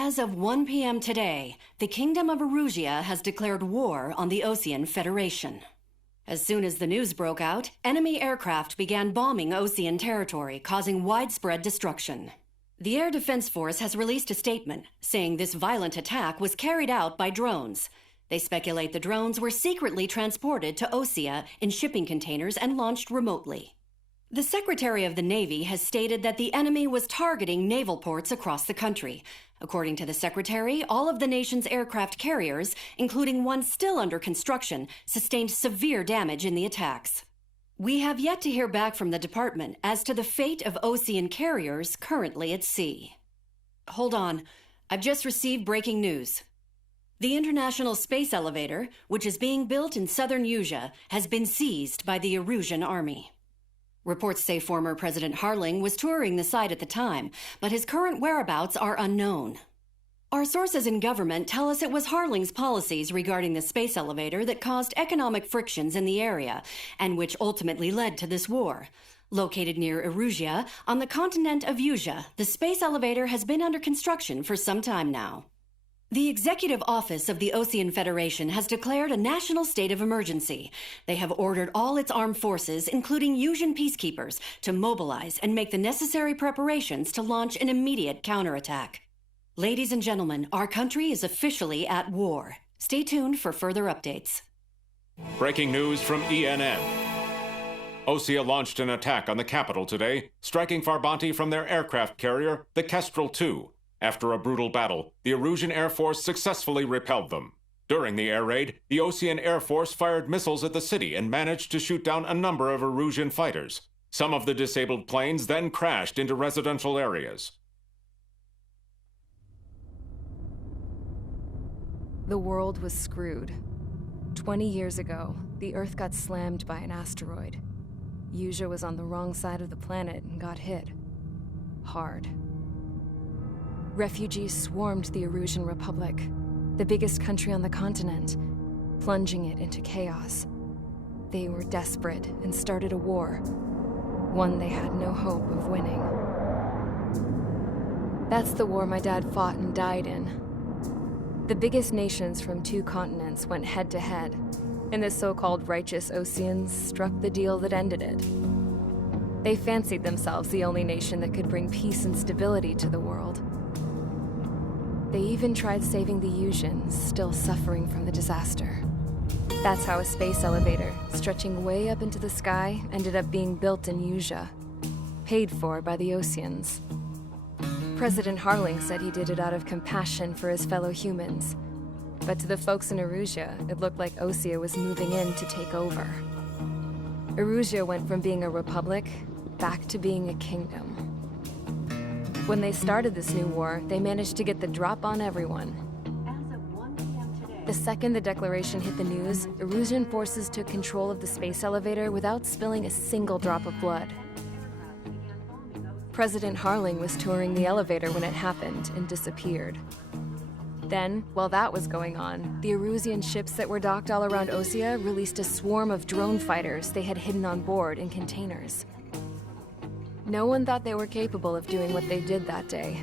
As of 1 p.m. today, the Kingdom of Erusia has declared war on the Osean Federation. As soon as the news broke out, enemy aircraft began bombing Osean territory, causing widespread destruction. The Air Defense Force has released a statement saying this violent attack was carried out by drones. They speculate the drones were secretly transported to Osea in shipping containers and launched remotely. The Secretary of the Navy has stated that the enemy was targeting naval ports across the country. According to the Secretary, all of the nation's aircraft carriers, including one still under construction, sustained severe damage in the attacks. We have yet to hear back from the department as to the fate of Osean carriers currently at sea. Hold on, I've just received breaking news. The International Space Elevator, which is being built in southern Usea, has been seized by the Erusian army. Reports say former President Harling was touring the site at the time, but his current whereabouts are unknown. Our sources in government tell us it was Harling's policies regarding the space elevator that caused economic frictions in the area, and which ultimately led to this war. Located near Erusia, on the continent of Usea, the space elevator has been under construction for some time now. The Executive Office of the Osean Federation has declared a national state of emergency. They have ordered all its armed forces, including Usian peacekeepers, to mobilize and make the necessary preparations to launch an immediate counterattack. Ladies and gentlemen, our country is officially at war. Stay tuned for further updates. Breaking news from ENN. Osea launched an attack on the capital today, striking Farbanti from their aircraft carrier, the Kestrel II. After a brutal battle, the Erusian Air Force successfully repelled them. During the air raid, the Osean Air Force fired missiles at the city and managed to shoot down a number of Erusian fighters. Some of the disabled planes then crashed into residential areas. The world was screwed. 20 years ago, the Earth got slammed by an asteroid. Usea was on the wrong side of the planet and got hit. Hard. Refugees swarmed the Erusian Republic, the biggest country on the continent, plunging it into chaos. They were desperate and started a war, one they had no hope of winning. That's the war my dad fought and died in. The biggest nations from 2 continents went head-to-head, and the so-called righteous Oseans struck the deal that ended it. They fancied themselves the only nation that could bring peace and stability to the world. They even tried saving the Usians, still suffering from the disaster. That's how a space elevator, stretching way up into the sky, ended up being built in Usea, paid for by the Oseans. President Harling said he did it out of compassion for his fellow humans. But to the folks in Erusia, it looked like Osea was moving in to take over. Erusia went from being a republic back to being a kingdom. When they started this new war, they managed to get the drop on everyone. As of 1 p.m. today, The second the declaration hit the news, Erusian forces took control of the space elevator without spilling a single drop of blood. President Harling was touring the elevator when it happened and disappeared. Then, while that was going on, the Erusian ships that were docked all around Osea released a swarm of drone fighters they had hidden on board in containers. No one thought they were capable of doing what they did that day.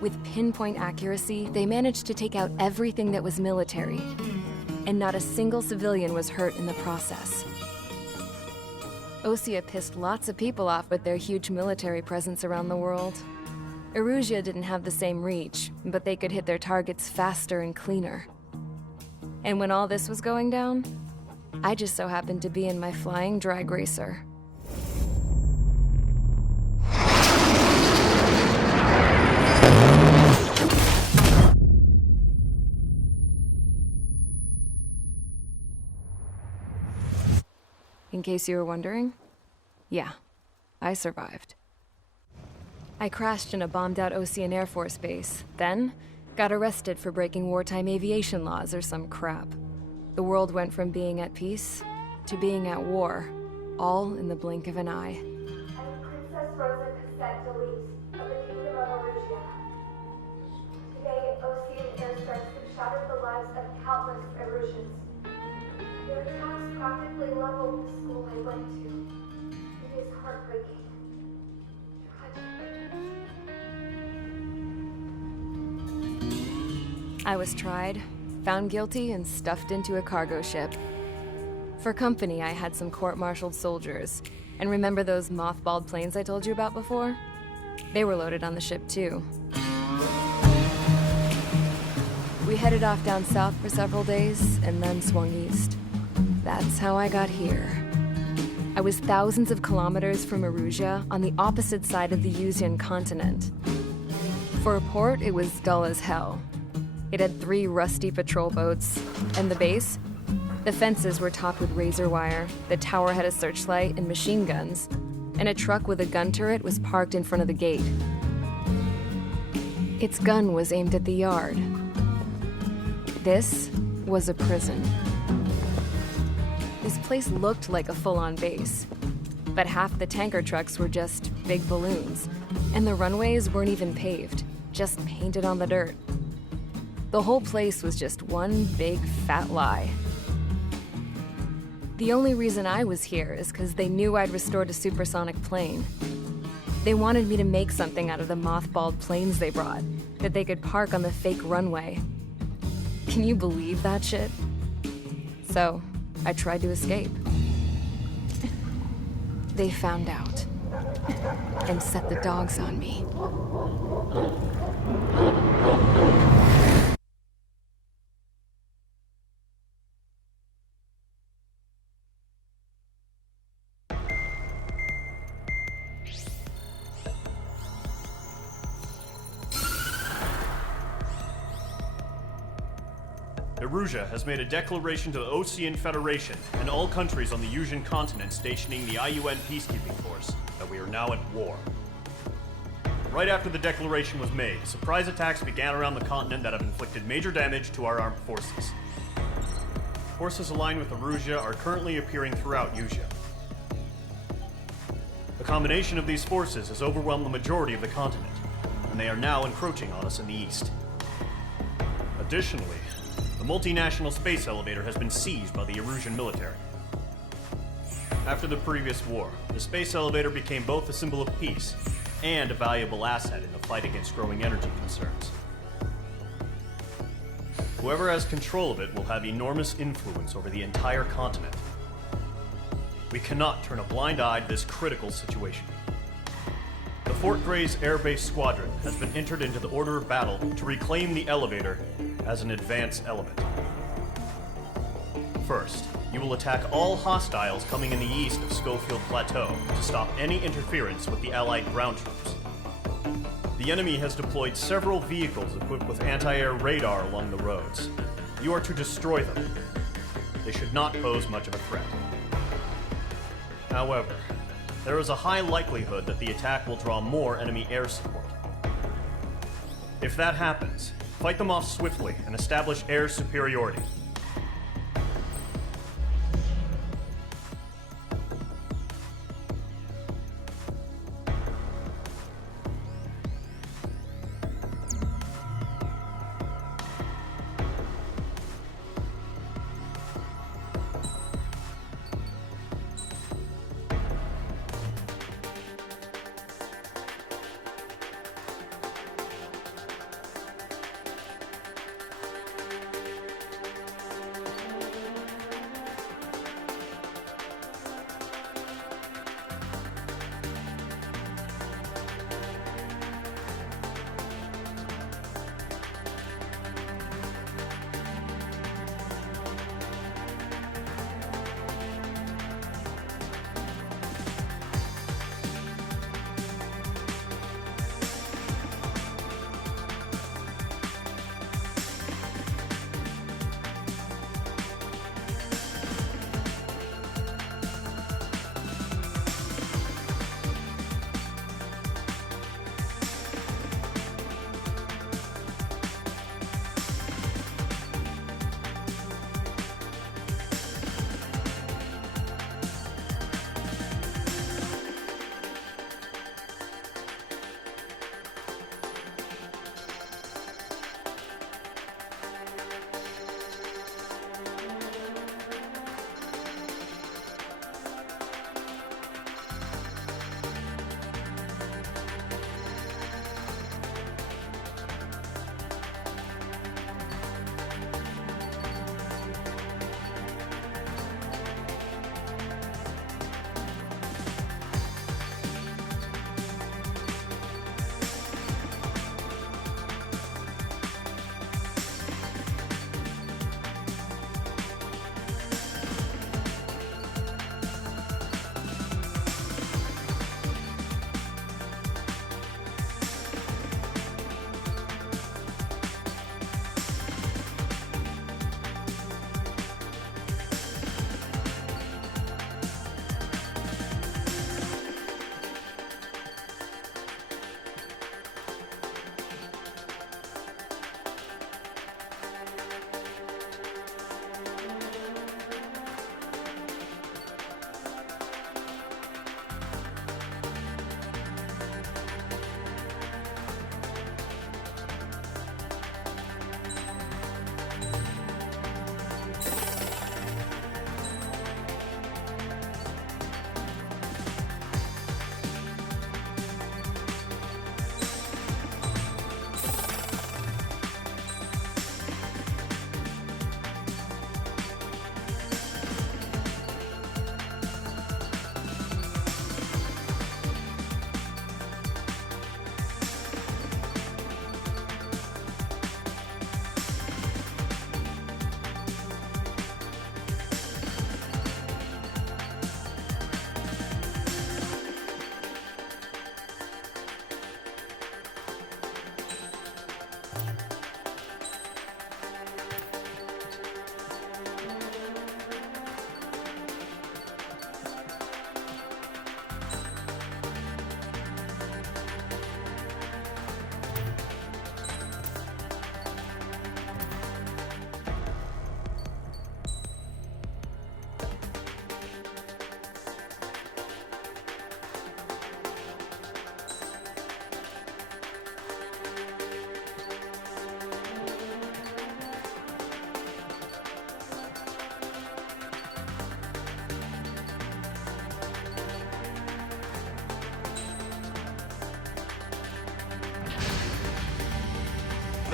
With pinpoint accuracy, they managed to take out everything that was military, and not a single civilian was hurt in the process. Osea pissed lots of people off with their huge military presence around the world. Erusia didn't have the same reach, but they could hit their targets faster and cleaner. And when all this was going down, I just so happened to be in my flying drag racer. In case you were wondering, yeah, I survived. I crashed in a bombed-out Osean Air Force base, then got arrested for breaking wartime aviation laws or some crap. The world went from being at peace to being at war, all in the blink of an eye. I am Princess Rosa Cassette Delise of the Kingdom of Erusia. Today, Osean airstrikes have shattered the lives of countless Erusians. Their attacks practically leveled the school I went to. It is heartbreaking. Tragic. I was tried, found guilty, and stuffed into a cargo ship. For company, I had some court-martialed soldiers. And remember those mothballed planes I told you about before? They were loaded on the ship, too. We headed off down south for several days, and then swung east. That's how I got here. I was thousands of kilometers from Erusia, on the opposite side of the Yuzian continent. For a port, it was dull as hell. It had 3 rusty patrol boats, and the base? The fences were topped with razor wire, the tower had a searchlight and machine guns, and a truck with a gun turret was parked in front of the gate. Its gun was aimed at the yard. This was a prison. This place looked like a full-on base, but half the tanker trucks were just big balloons, and the runways weren't even paved, just painted on the dirt. The whole place was just one big fat lie. The only reason I was here is because they knew I'd restored a supersonic plane. They wanted me to make something out of the mothballed planes they brought, that they could park on the fake runway. Can you believe that shit? So, I tried to escape. They found out, and set the dogs on me. Erusia has made a declaration to the Osean Federation and all countries on the Yuzian continent stationing the IUN peacekeeping force that we are now at war. Right after the declaration was made, surprise attacks began around the continent that have inflicted major damage to our armed forces. Forces aligned with Erusia are currently appearing throughout Yusia. The combination of these forces has overwhelmed the majority of the continent, and they are now encroaching on us in the east. Additionally, the multinational space elevator has been seized by the Erusian military. After the previous war, the space elevator became both a symbol of peace and a valuable asset in the fight against growing energy concerns. Whoever has control of it will have enormous influence over the entire continent. We cannot turn a blind eye to this critical situation. The Fort Gray's Air Base Squadron has been entered into the order of battle to reclaim the elevator as an advance element. First, you will attack all hostiles coming in the east of Schofield Plateau to stop any interference with the Allied ground troops. The enemy has deployed several vehicles equipped with anti-air radar along the roads. You are to destroy them. They should not pose much of a threat. However, there is a high likelihood that the attack will draw more enemy air support. If that happens, fight them off swiftly and establish air superiority.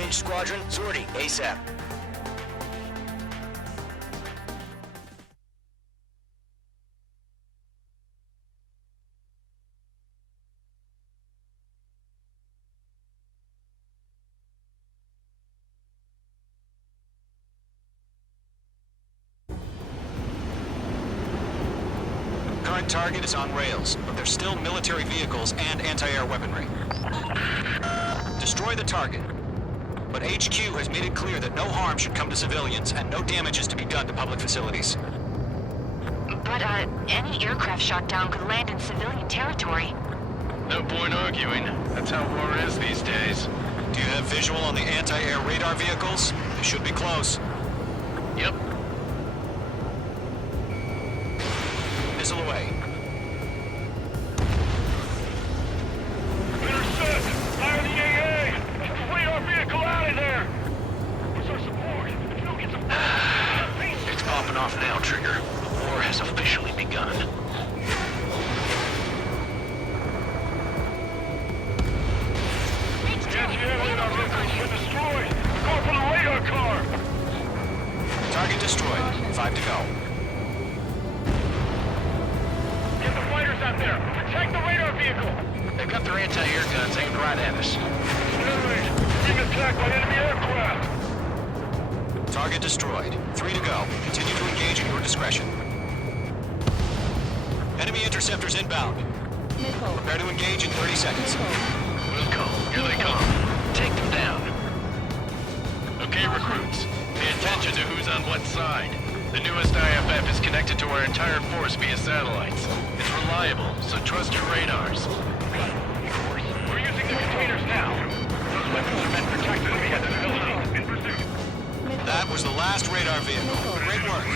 Finch Squadron, sortie ASAP. Current target is on rails, but there's still military vehicles and anti-air weaponry. Destroy the target. But HQ has made it clear that no harm should come to civilians and no damage is to be done to public facilities. But, any aircraft shot down could land in civilian territory. No point arguing. That's how war is these days. Do you have visual on the anti-air radar vehicles? They should be close. Yep. Missile away. Intercept! Fire the AA! Get the radar vehicle out of there! Where's our support? If you don't get some... It's popping off now, Trigger. The war has officially begun. Radar vehicle's been destroyed! Go for the radar car! Target destroyed. 5 to go. Get the fighters out there! Protect the radar vehicle! They've got their anti-air guns aimed right at us. Being attacked by enemy aircraft! Target destroyed. 3 to go. Continue to engage at your discretion. Enemy interceptors inbound. Prepare to engage in 30 seconds. Wilco, here they come. Take them down. Okay, recruits. Pay attention to who's on what side. The newest IFF is connected to our entire force via satellites. It's reliable, so trust your radars. We're using the containers now. Those weapons are meant to protect enemy at the facility. In pursuit. That was the last radar vehicle. Great work.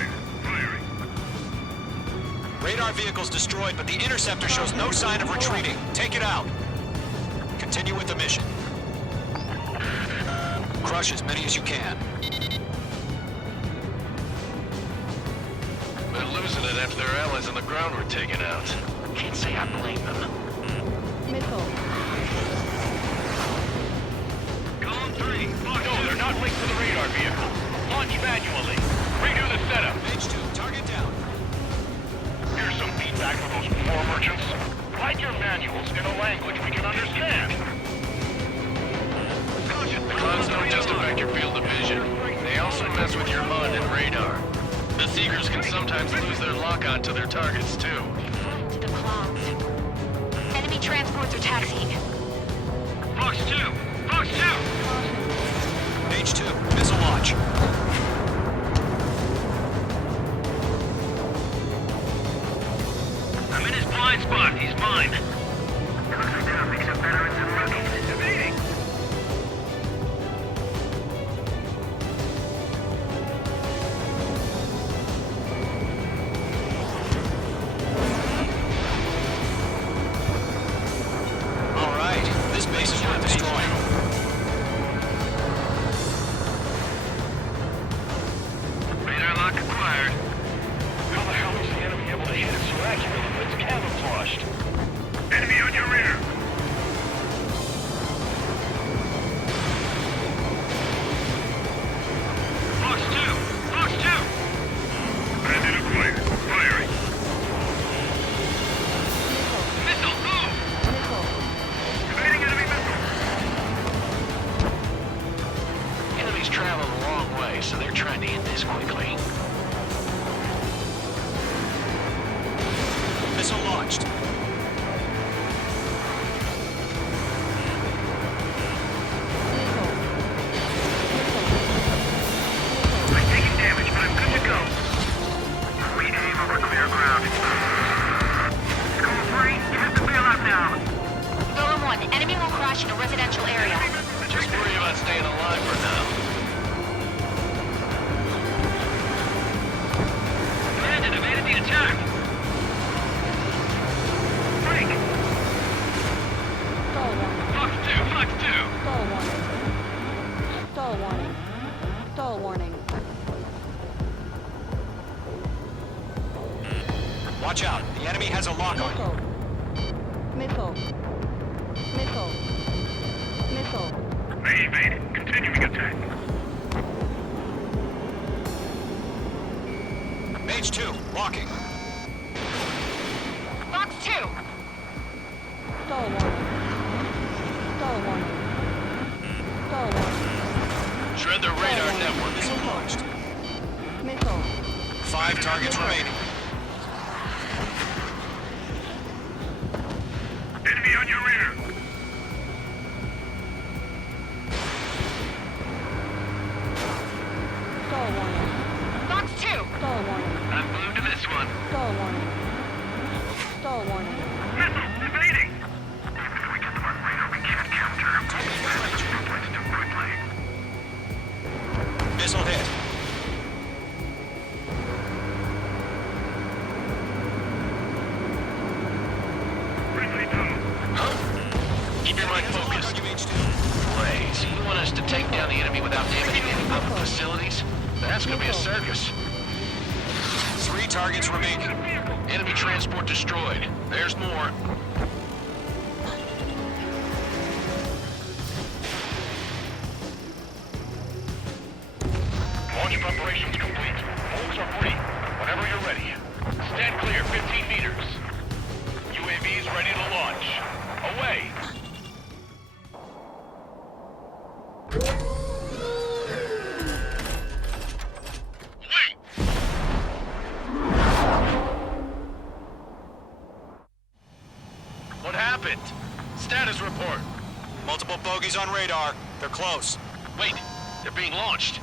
Radar vehicle's destroyed, but the interceptor shows no sign of retreating. Take it out. Continue with the mission. Crush as many as you can. They're losing it after their allies on the ground were taken out. Can't say I blame them. Column 3. No, they're not linked to the radar vehicle. Launch manually. Redo the setup. H2, target down. Here's some feedback for those war merchants. Write your manuals in a language we can understand. The clouds don't just affect your field of vision. They also mess with your HUD and radar. The Seekers can sometimes lose their lock-on to their targets, too. To the clouds. Enemy transports are taxiing. Fox 2! Fox 2! H2, missile launch. I'm in his blind spot. He's mine. Closing down makes up veterans and rookies. Evading! All right, this base is worth destroying. Radar lock acquired. How the hell is the enemy able to hit it so accurately when it's camouflaged? Enemy on your rear! Fox 2! Fox 2! Bandit acquired. Firing. Missile, move! Evading enemy missile! Enemy's traveled a long way, so they're trying to hit this quickly. Missile launched. I'm taking damage, but I'm good to go. Re-aim over clear ground. School 3, you have to bail out now. Golem 1, enemy will crash in a residential area. Just worry about staying alive for now. Bandit evaded the attack. Break! Fox 2, Fox 2! Stall warning. Stall warning. Stall warning. Watch out, the enemy has a lock on you. Missile. Missile. Missile. They evaded. Continue. Continuing attack. Mage 2, locking. Fox 2! Stall warning. Stall warning. Stall warning. Shred the radar network. Missile launched. Missile. 5 targets remaining. Enemy on your rear. Stall warning. Fox 2! Stall warning. I'm glued to this one. Stall warning. Stall warning. Missile evading. If we get them on radar, we can't capture them. Let's do quickly. Missile hit. Grizzly 2. Keep your mind focused. Target Mage 2. Great. So you want us to take down the enemy without damaging any public facilities? That's gonna be a circus. 3 targets remaining. Enemy transport destroyed. There's more. Launch preparations complete. Holes are free. Whenever you're ready. Stand clear, 15 meters. UAVs ready to launch. Away! Wait! What happened? Status report. Multiple bogeys on radar. They're close. Wait, they're being launched.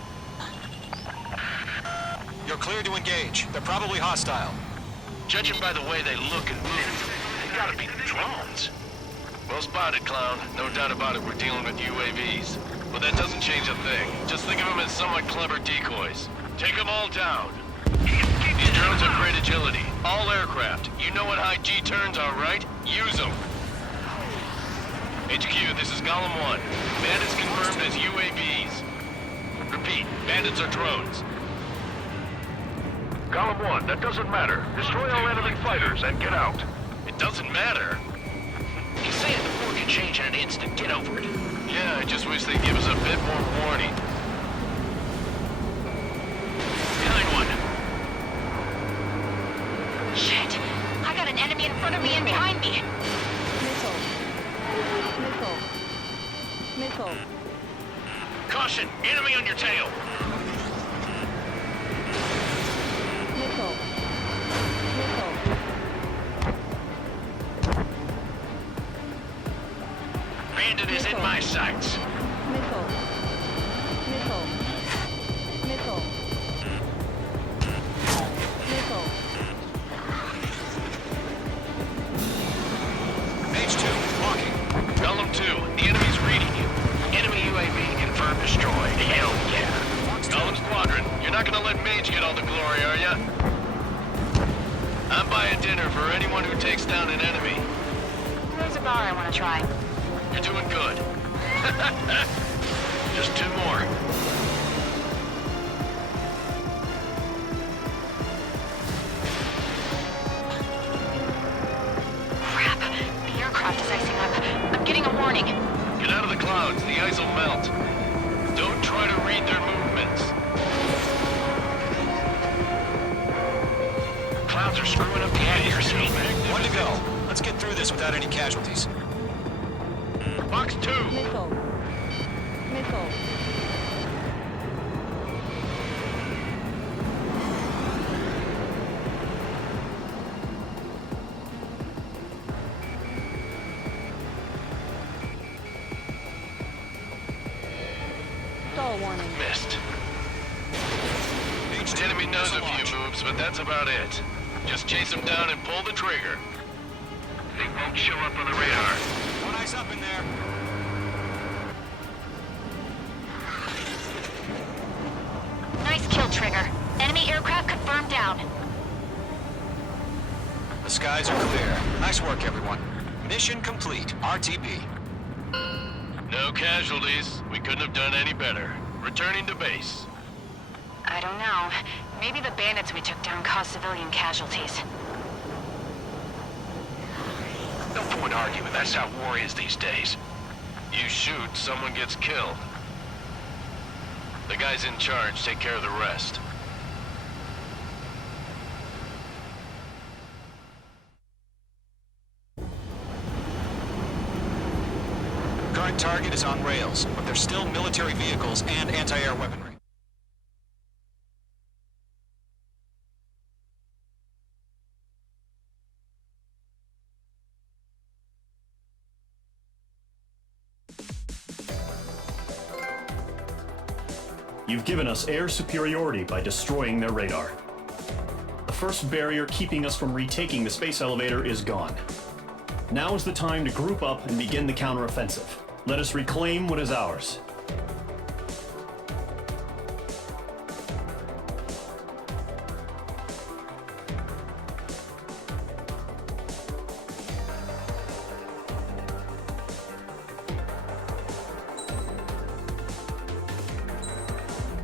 You're clear to engage. They're probably hostile. Judging by the way they look and move, they gotta be drones. Well spotted, Clown. No doubt about it, we're dealing with UAVs. But that doesn't change a thing. Just think of them as somewhat clever decoys. Take them all down. These drones have great agility. All aircraft. You know what high G turns are, right? Use them. HQ, this is Golem 1. Bandits confirmed as UAVs. Repeat, bandits are drones. Golem 1, that doesn't matter. Destroy all enemy fighters and get out. It doesn't matter. You say it, the war can change in an instant. Get over it. Yeah, I just wish they'd give us a bit more warning. Behind one. Shit! I got an enemy in front of me and behind me! Missile. Missile. Missile. Caution! Enemy on your tail! Missile. Missile. Bandit is in my sights. Missile. Missile. Missile. Missile. Mage 2, locking. Golem 2, the enemy's reading you. Enemy UAV confirmed destroyed. Hell yeah. Golem Squadron, you're not gonna let Mage get all the glory, are ya? I'm buying dinner for anyone who takes down an enemy. There's a bar I want to try. You're doing good. Just 2 more. Crap! The aircraft is icing up. I'm getting a warning. Get out of the clouds, the ice will melt. Don't try to read their movements. Clouds are screwing up the accuracy. 1 to go. Let's get through this without any casualties. Box 2. Missile. Missile. Stall warning. Missed. Mage 2, The enemy knows a missile launch. few moves, but that's about it. Just chase them down and pull the trigger. They won't show up on the radar. One eye's up in there. Nice kill, Trigger. Enemy aircraft confirmed down. The skies are clear. Nice work, everyone. Mission complete. RTB. No casualties. We couldn't have done any better. Returning to base. I don't know. Maybe the bandits we took down caused civilian casualties. No point arguing. That's how war is these days. You shoot, someone gets killed. The guys in charge take care of the rest. Current target is on rails, but there's still military vehicles and anti-air weaponry. You've given us air superiority by destroying their radar. The first barrier keeping us from retaking the space elevator is gone. Now is the time to group up and begin the counteroffensive. Let us reclaim what is ours.